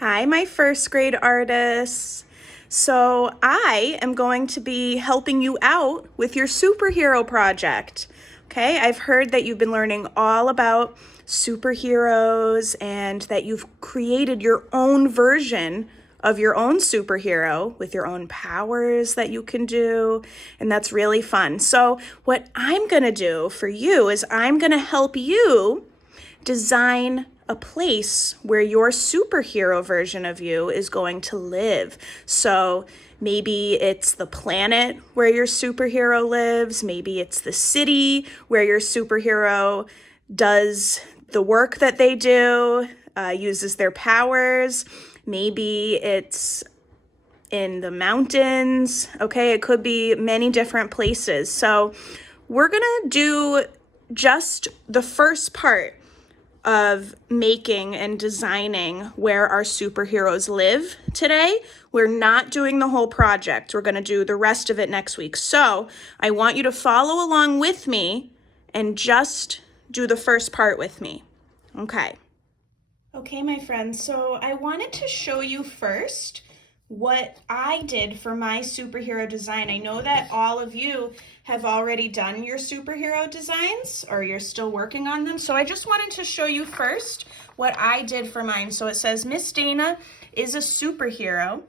Hi, my first grade artists. So, I am going to be helping you out with your superhero project. Okay, I've heard that you've been learning all about superheroes and that you've created your own version of your own superhero with your own powers that you can do, and that's really fun. So, what I'm going to do for you is I'm going to help you design a place where your superhero version of you is going to live. So maybe it's the planet where your superhero lives, maybe it's the city where your superhero does the work that they do, uses their powers. Maybe it's in the mountains. Okay, it could be many different places. So we're gonna do just the first part of making and designing where our superheroes live today. We're not doing the whole project. We're going to do the rest of it next week. So I want you to follow along with me and just do the first part with me. Okay. Okay, my friends. So I wanted to show you first what I did for my superhero design. I know that all of you have already done your superhero designs or you're still working on them. So I just wanted to show you first what I did for mine. So it says Miss Dana is a superhero,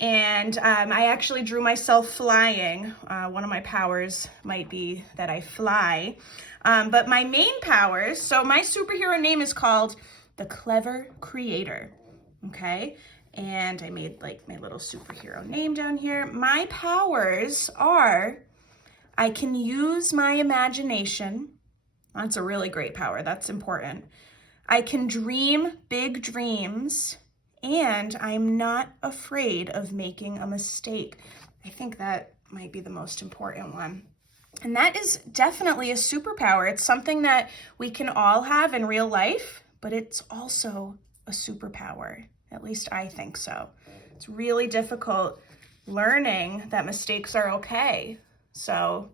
and I actually drew myself flying. One of my powers might be that I fly. But my main powers, so my superhero name is called the Clever Creator, okay? And I made like my little superhero name down here. My powers are, I can use my imagination. That's a really great power, that's important. I can dream big dreams, and I'm not afraid of making a mistake. I think that might be the most important one. And that is definitely a superpower. It's something that we can all have in real life, but it's also a superpower. At least I think so. It's really difficult learning that mistakes are okay. So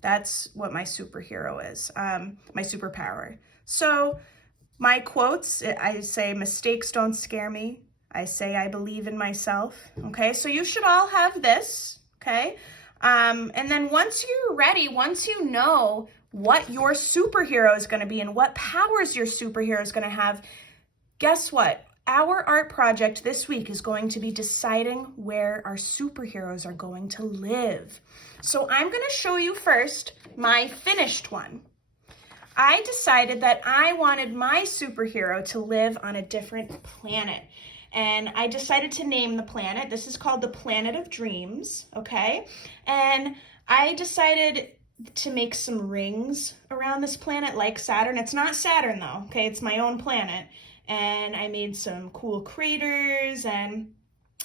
that's what my superhero is, my superpower. So my quotes, I say, mistakes don't scare me. I say, I believe in myself. Okay, so you should all have this, okay? And then once you're ready, once you know what your superhero is going to be and what powers your superhero is going to have, guess what? Our art project this week is going to be deciding where our superheroes are going to live. So I'm going to show you first my finished one. I decided that I wanted my superhero to live on a different planet. And I decided to name the planet. This is called the Planet of Dreams, okay? And I decided to make some rings around this planet like Saturn. It's not Saturn though, okay? It's my own planet. And I made some cool craters, and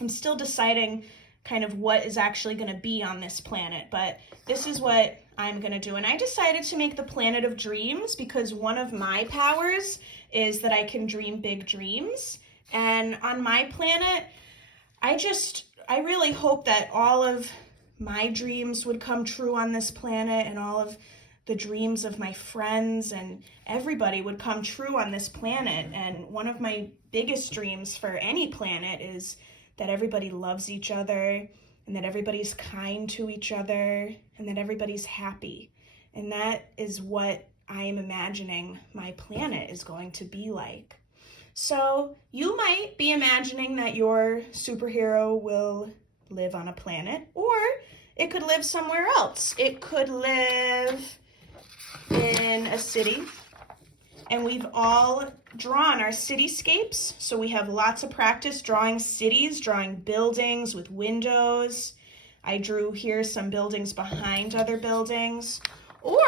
I'm still deciding kind of what is actually going to be on this planet, but this is what I'm going to do. And I decided to make the Planet of Dreams because one of my powers is that I can dream big dreams. And on my planet, I really hope that all of my dreams would come true on this planet, and all of the dreams of my friends and everybody would come true on this planet. And one of my biggest dreams for any planet is that everybody loves each other, and that everybody's kind to each other, and that everybody's happy. And that is what I am imagining my planet is going to be like. So you might be imagining that your superhero will live on a planet, or it could live somewhere else. It could live in a city, and we've all drawn our cityscapes, so we have lots of practice drawing cities, drawing buildings with windows. I drew here some buildings behind other buildings. Or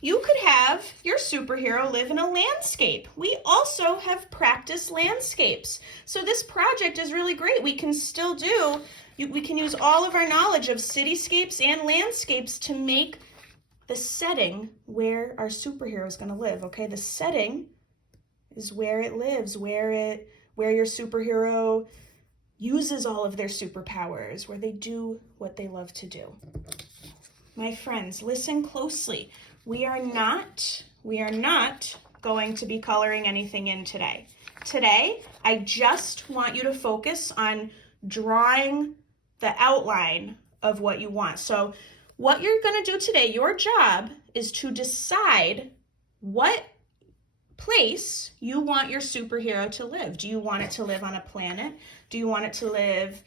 you could have your superhero live in a landscape. We also have practice landscapes. So this project is really great. We can use all of our knowledge of cityscapes and landscapes to make the setting where our superhero is going to live, okay? The setting is where it lives, where your superhero uses all of their superpowers, where they do what they love to do. My friends, listen closely. We are not going to be coloring anything in today. today, I just want you to focus on drawing the outline of what you want. So what you're going to do today, your job is to decide what place you want your superhero to live. Do you want it to live on a planet? Do you want it to live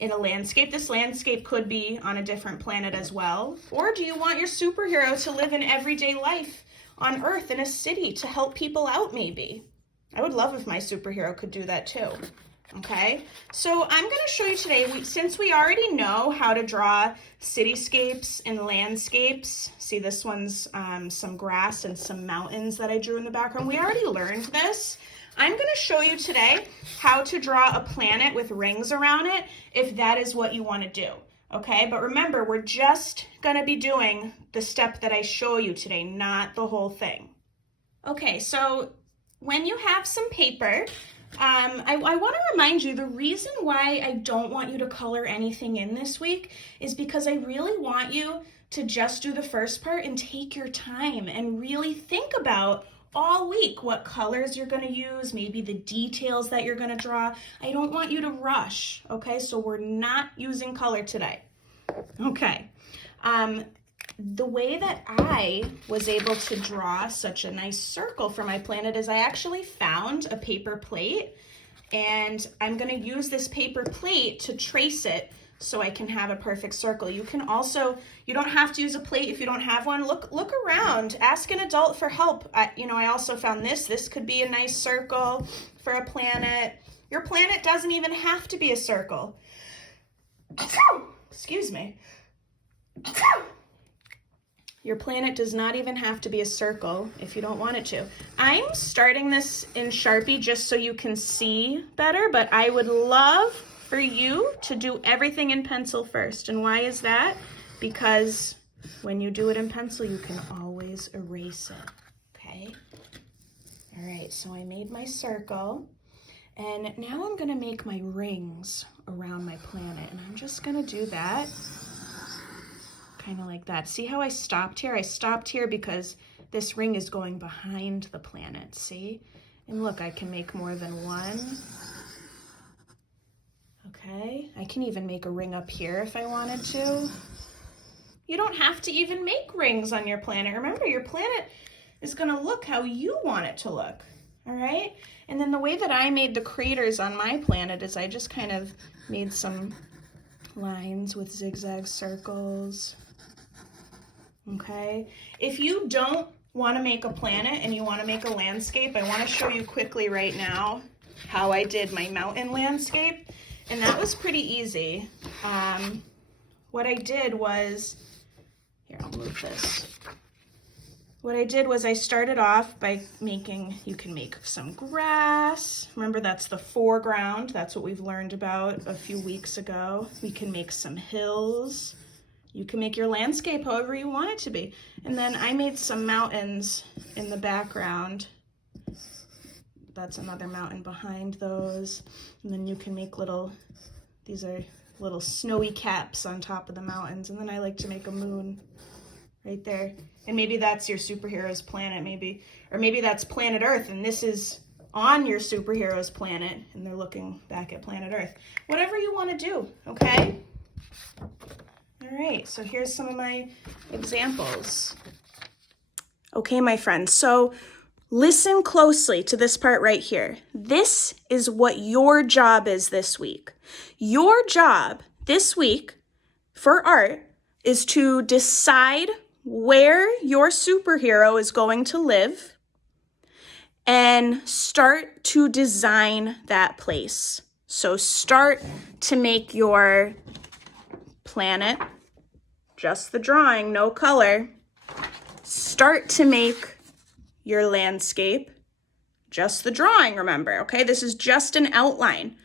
in a landscape? This landscape could be on a different planet as well. Or do you want your superhero to live in everyday life on Earth in a city to help people out maybe? I would love if my superhero could do that too. Okay, so I'm going to show you today, since we already know how to draw cityscapes and landscapes. See, this one's some grass and some mountains that I drew in the background. We already learned this. I'm going to show you today how to draw a planet with rings around it, if that is what you want to do. Okay, but remember, we're just going to be doing the step that I show you today, not the whole thing. Okay, so when you have some paper, I want to remind you, the reason why I don't want you to color anything in this week is because I really want you to just do the first part and take your time and really think about all week what colors you're going to use, maybe the details that you're going to draw. I don't want you to rush, okay? So we're not using color today. Okay. The way that I was able to draw such a nice circle for my planet is I actually found a paper plate, and I'm going to use this paper plate to trace it so I can have a perfect circle. You can also, you don't have to use a plate if you don't have one. Look around, ask an adult for help. I also found this could be a nice circle for a planet. Your planet doesn't even have to be a circle. Excuse me. Your planet does not even have to be a circle if you don't want it to. I'm starting this in Sharpie just so you can see better, but I would love for you to do everything in pencil first. And why is that? Because when you do it in pencil, you can always erase it, okay? All right, so I made my circle, and now I'm gonna make my rings around my planet, and I'm just gonna do that kind of like that. See how I stopped here? I stopped here because this ring is going behind the planet, see? And look, I can make more than one. Okay, I can even make a ring up here if I wanted to. You don't have to even make rings on your planet. Remember, your planet is gonna look how you want it to look, all right? And then the way that I made the craters on my planet is I just kind of made some lines with zigzag circles. Okay, if you don't want to make a planet and you want to make a landscape, I want to show you quickly right now how I did my mountain landscape, and that was pretty easy. What I did was, here, I'll move this. What I did was I started off by making, you can make some grass. Remember, that's the foreground. That's what we've learned about a few weeks ago. We can make some hills. You can make your landscape however you want it to be. And then I made some mountains in the background. That's another mountain behind those. And then you can make these are little snowy caps on top of the mountains. And then I like to make a moon right there. And maybe that's your superhero's planet, maybe. Or maybe that's planet Earth, and this is on your superhero's planet, and they're looking back at planet Earth. Whatever you want to do, okay? All right, so here's some of my examples. Okay, my friends, so listen closely to this part right here. This is what your job is this week. Your job this week for art is to decide where your superhero is going to live and start to design that place. So start to make your planet, just the drawing, no color. Start to make your landscape, just the drawing, remember, okay? This is just an outline.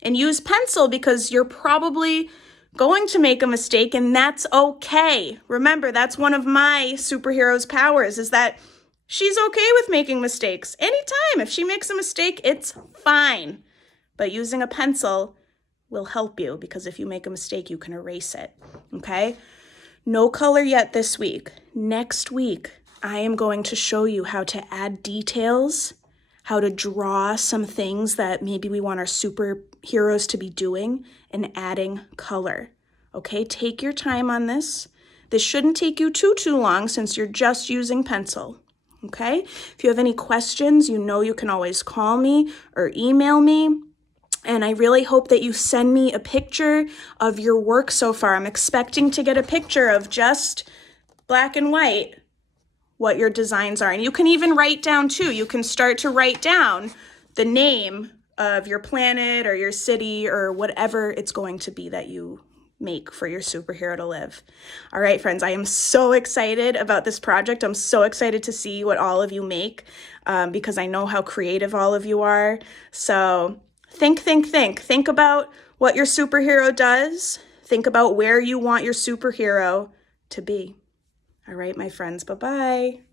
And use pencil because you're probably going to make a mistake, and that's okay. Remember, that's one of my superhero's powers, is that she's okay with making mistakes. Anytime, if she makes a mistake, it's fine. But using a pencil will help you, because if you make a mistake, you can erase it, okay? No color yet this week. Next week, I am going to show you how to add details, how to draw some things that maybe we want our superheroes to be doing, and adding color. Okay, take your time on this. This shouldn't take you too long since you're just using pencil. Okay, if you have any questions, you know you can always call me or email me. And I really hope that you send me a picture of your work so far. I'm expecting to get a picture of just black and white, what your designs are. And you can even write down too. You can start to write down the name of your planet or your city or whatever it's going to be that you make for your superhero to live. All right, friends, I am so excited about this project. I'm so excited to see what all of you make because I know how creative all of you are. So think about what your superhero does. Think about where you want your superhero to be. All right, my friends, bye-bye.